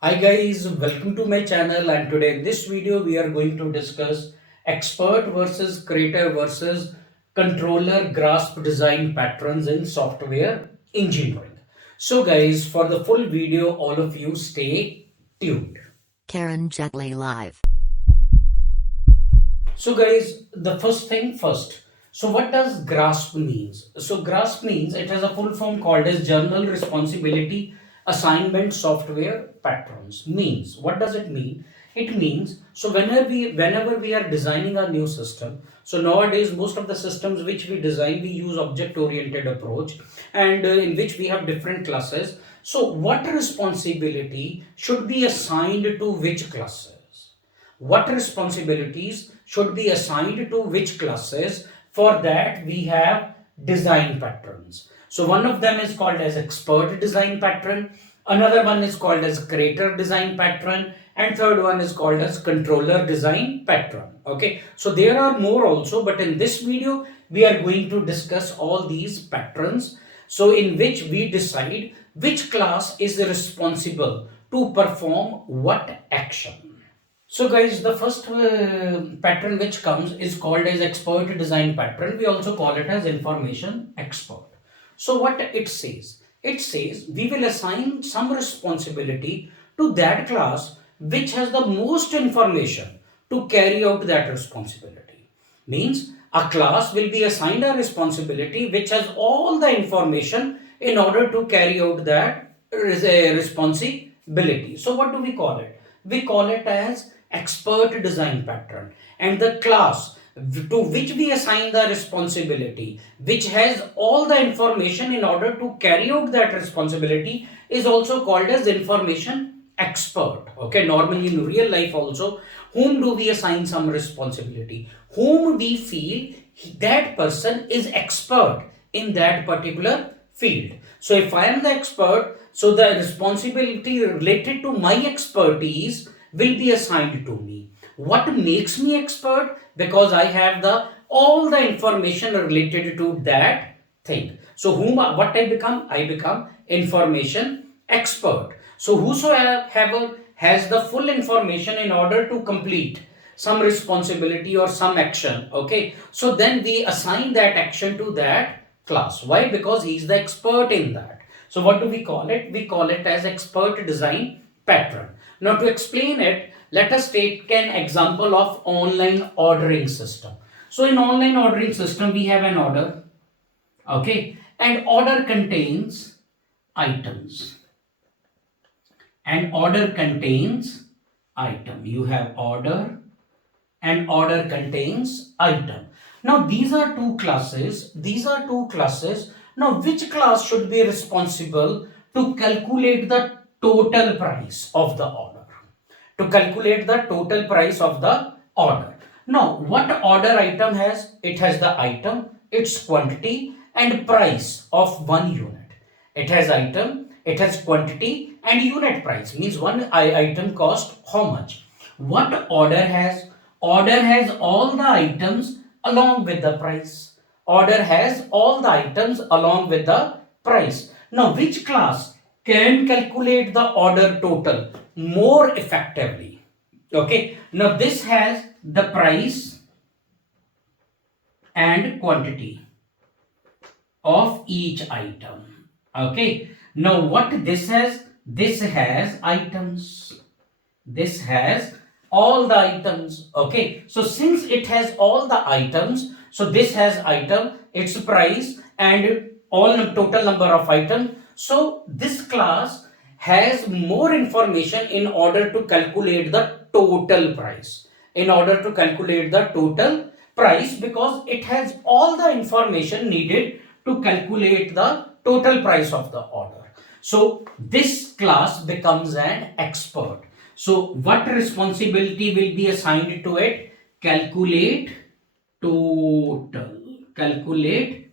Hi guys, welcome to my channel, and today in this video we are going to discuss expert versus creator versus controller grasp design patterns in software engineering. So guys, for the full video all of you stay tuned. Karen Jetley Live. So guys, the first thing first. So what does GRASP means? So GRASP means it has a full form called as General Responsibility Assignment Software Patterns. Means what does it mean? It means so whenever we are designing a new system. So nowadays most of the systems which we design we use object oriented approach, and in which we have different classes. So what responsibility should be assigned to which classes? What responsibilities should be assigned to which classes? For that we have design patterns. So one of them is called as expert design pattern, another one is called as creator design pattern, and third one is called as controller design pattern. Okay, so there are more also, but in this video we are going to discuss all these patterns, so in which we decide which class is responsible to perform what action. So guys, the first pattern which comes is called as expert design pattern. We also call it as information expert. So what it says? It says we will assign some responsibility to that class which has the most information to carry out that responsibility. Means a class will be assigned a responsibility which has all the information in order to carry out that responsibility. So what do we call it? We call it as expert design pattern, and the class to which we assign the responsibility which has all the information in order to carry out that responsibility is also called as information expert. Okay, normally in real life also, whom do we assign some responsibility? Whom we feel that person is expert in that particular field. So if I am the expert, so the responsibility related to my expertise will be assigned to me. What makes me expert? Because I have the all the information related to that thing. So what I become? I become information expert. So whosoever has the full information in order to complete some responsibility or some action, okay, so then we assign that action to that class. Why? Because he is the expert in that. So what do we call it? We call it as expert design pattern. Now to explain it, let us take an example of online ordering system. So in online ordering system we have an order, okay, and order contains items, and order contains item. You have order and order contains item. Now these are two classes. Now which class should be responsible to calculate the total price of the order? To calculate the total price of the order. Now what order item has? It has the item, its quantity and price of one unit. It has item, it has quantity and unit price, means one item cost how much. What order has? Order has all the items along with the price. Order has all the items along with the price. Now which class can calculate the order total more effectively? Okay, now this has the price and quantity of each item. Okay, now what this has? This has items. This has all the items. Okay, so since it has all the items, so this has item, its price and all total number of items. So this class has more information in order to calculate the total price. In order to calculate the total price, because it has all the information needed to calculate the total price of the order. So this class becomes an expert. So what responsibility will be assigned to it? Calculate total. Calculate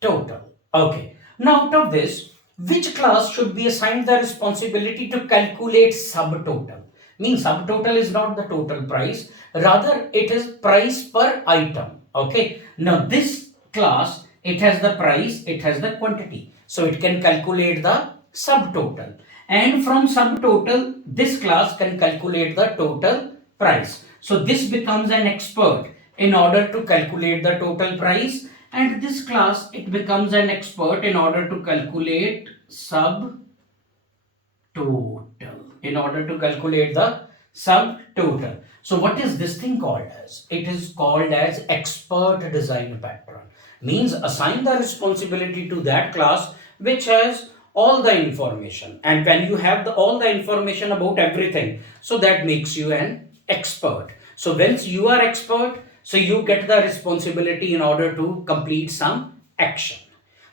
total. Okay. Now out of this, which class should be assigned the responsibility to calculate subtotal? Means subtotal is not the total price, rather it is price per item. Okay. Now this class, it has the price, it has the quantity. So it can calculate the subtotal. and from subtotal, this class can calculate the total price. So this becomes an expert in order to calculate the total price, and this class, it becomes an expert in order to calculate subtotal, in order to calculate the subtotal. So what is this thing called as? It is called as expert design pattern. Means assign the responsibility to that class which has all the information, and when you have all the information about everything, so that makes you an expert. So once you are expert, so you get the responsibility in order to complete some action.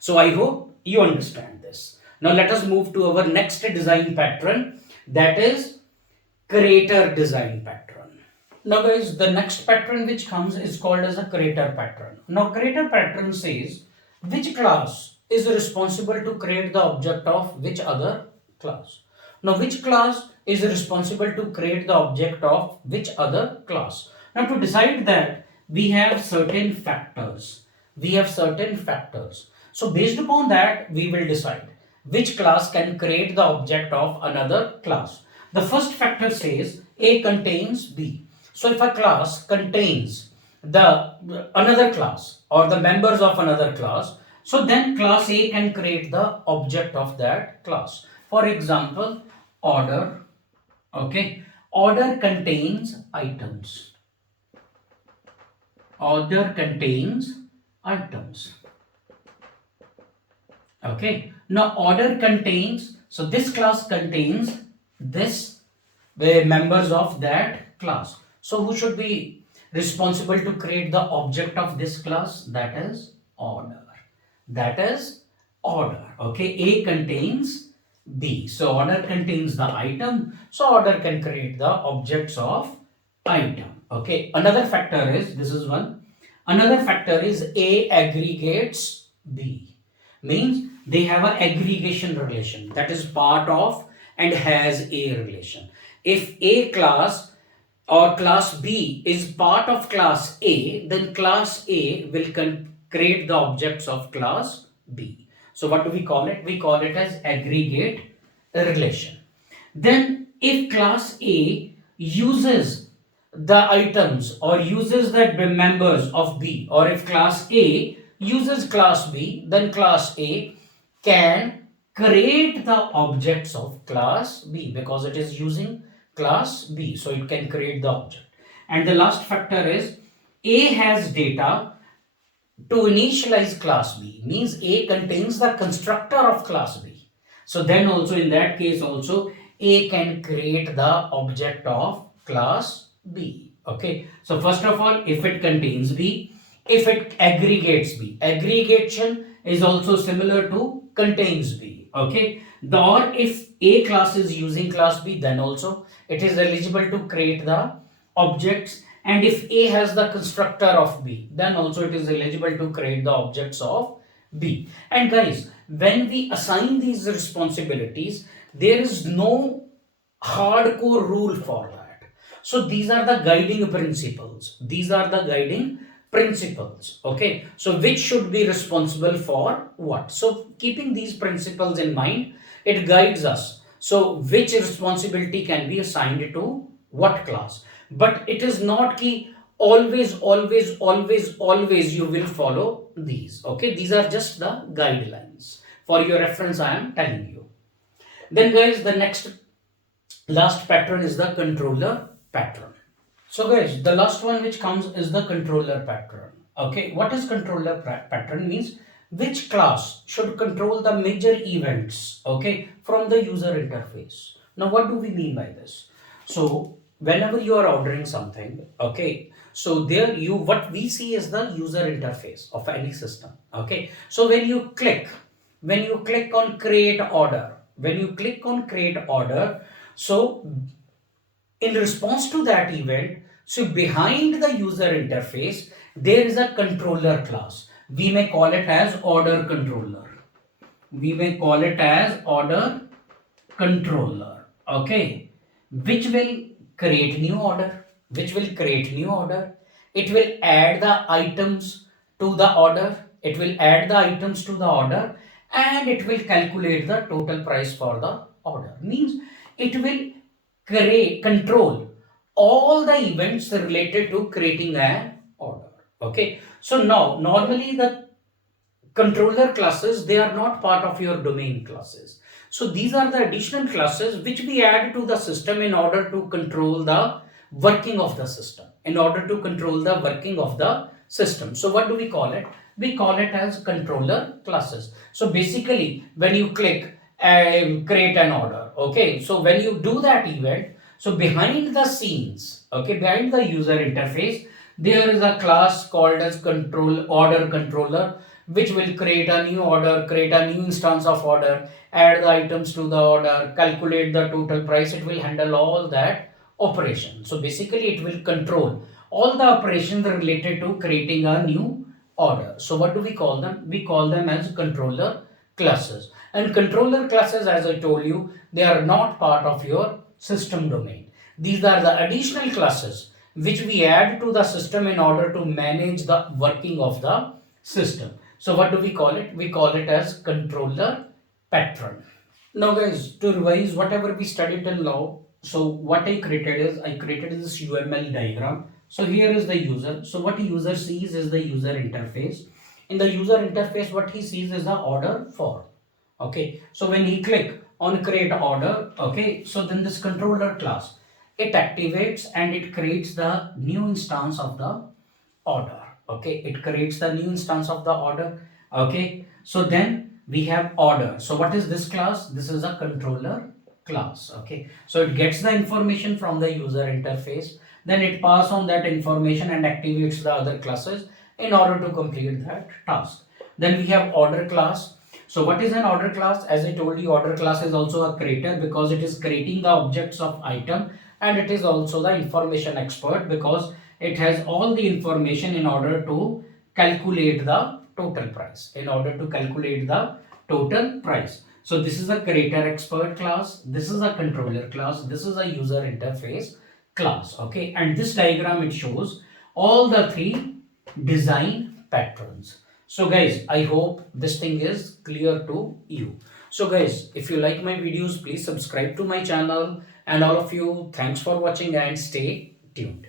So I hope you understand this. Now let us move to our next design pattern, that is creator design pattern. Now guys, the next pattern which comes is called as a creator pattern. Now creator pattern says which class is responsible to create the object of which other class. Now which class is responsible to create the object of which other class. Now to decide that, we have certain factors. We have certain factors. So based upon that, we will decide which class can create the object of another class. The first factor says A contains B. So if a class contains the another class or the members of another class, so then class A can create the object of that class. For example, order. Okay, order contains items. Order contains items. Okay, now order contains, so this class contains this, the members of that class. So who should be responsible to create the object of this class? That is order. That is order. Okay, A contains B. So order contains the item. So order can create the objects of item. Okay, another factor is, this is one. Another factor is A aggregates B. Means they have an aggregation relation, that is part of and has A relation. If A class or class B is part of class A, then class A will create the objects of class B. So what do we call it? We call it as aggregate relation. Then if class A uses the items or uses the members of B, or if class A uses class B, then class A can create the objects of class B because it is using class B, so it can create the object. And the last factor is A has data to initialize class B, means A contains the constructor of class B. So then also in that case also A can create the object of class B. Okay, so first of all, if it contains B, if it aggregates B, aggregation is also similar to contains B. Okay, or if A class is using class B, then also it is eligible to create the objects, and if A has the constructor of B, then also it is eligible to create the objects of B. And guys, when we assign these responsibilities, there is no hardcore rule for that. So these are the guiding principles. These are the guiding principles. Okay, so which should be responsible for what? So keeping these principles in mind, it guides us. So which responsibility can be assigned to what class? But it is not key always you will follow these. Okay, these are just the guidelines. For your reference, I am telling you. Then guys, the next last pattern is the controller pattern. So guys, the last one which comes is the controller pattern. Okay, what is controller pattern? Means which class should control the major events, okay, from the user interface. Now what do we mean by this? So whenever you are ordering something, okay, so there you, what we see is the user interface of any system. Okay, so when you click on create order, so in response to that event, so behind the user interface, there is a controller class. We may call it as order controller. Okay, which will create new order. It will add the items to the order. And it will calculate the total price for the order. Means it will control all the events related to creating an order. Okay, so now normally the controller classes, they are not part of your domain classes. So these are the additional classes which we add to the system in order to control the working of the system, in order to control the working of the system. So what do we call it? We call it as controller classes. So basically when you click create an order, okay, so when you do that event, so behind the scenes, okay, behind the user interface, there is a class called as control order controller, which will create a new order, create a new instance of order, add the items to the order, calculate the total price. It will handle all that operation. So basically it will control all the operations related to creating a new order. So what do we call them? We call them as controller classes. And controller classes, as I told you, they are not part of your system domain. These are the additional classes which we add to the system in order to manage the working of the system. So what do we call it? We call it as controller patron. Now guys, to revise whatever we studied till now, so what I created is, I created this UML diagram. So here is the user. So what user sees is the user interface. In the user interface, what he sees is the order form. Okay, so when he click on create order, okay, so then this controller class, it activates and it creates the new instance of the order. Okay, it creates the new instance of the order. Okay, so then we have order. So what is this class? This is a controller class. Okay, so it gets the information from the user interface, then it pass on that information and activates the other classes in order to complete that task. Then we have order class. So what is an order class? As I told you, order class is also a creator because it is creating the objects of item, and it is also the information expert because it has all the information in order to calculate the total price, in order to calculate the total price. So this is a creator expert class, this is a controller class, this is a user interface class. Okay, and this diagram, it shows all the three design patterns. So guys, I hope this thing is clear to you. So guys, if you like my videos, please subscribe to my channel, and all of you, thanks for watching and stay tuned.